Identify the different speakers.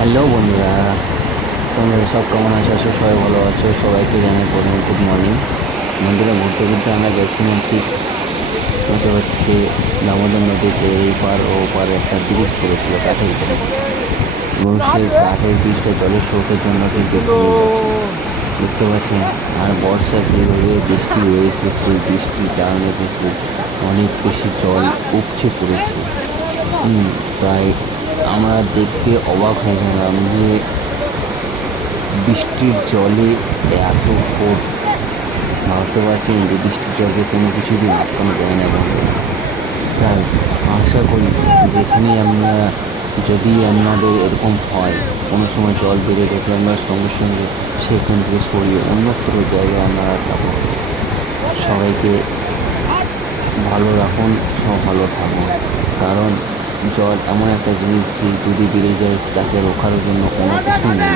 Speaker 1: Hello বন্ধুরা। তোমরা সব কেমন আছো? আছো সবাই ভালো আছো? সবাইকে জানাই প্রথমে গুড মর্নিং বন্ধুরা ঘুরতে ঘুরতে আমরা গেছিলাম ঠিক হতে হচ্ছে। দামোদর নদীতে এই পার ও পারে একটা ব্রিজ করেছিল কাঠের উপরে। এবং সেই কাঠের ব্রিজটা জলের স্রোতের জন্য কিন্তু দেখতে পাচ্ছেন? আর বর্ষার যেভাবে বৃষ্টি রয়েছে সেই বৃষ্টির কারণে কিন্তু অনেক বেশি জল উপচে পড়েছে। তাই আমরা দেখতে অবাক হয়ে গেলাম যে বৃষ্টির জলে এত ফোট ভাবতে পারছেন যে বৃষ্টির জলে কোনো কিছু দিয়ে আটকানো যায় না তাই আশা করি যেখানেই আমরা, যদি আপনাদের এরকম হয়, কোনো সময় জল বেড়ে গেছে আমরা সঙ্গে সঙ্গে সেখান থেকে সরিয়ে অন্যত্র জায়গায় আমরা যাব। সবাইকে ভালো রাখুন, সব ভালো থাকুন। কারণ জল এমন একটা জিনিস যদি বেড়ে যায় তাকে রোখার জন্য কোনো কিছু নেই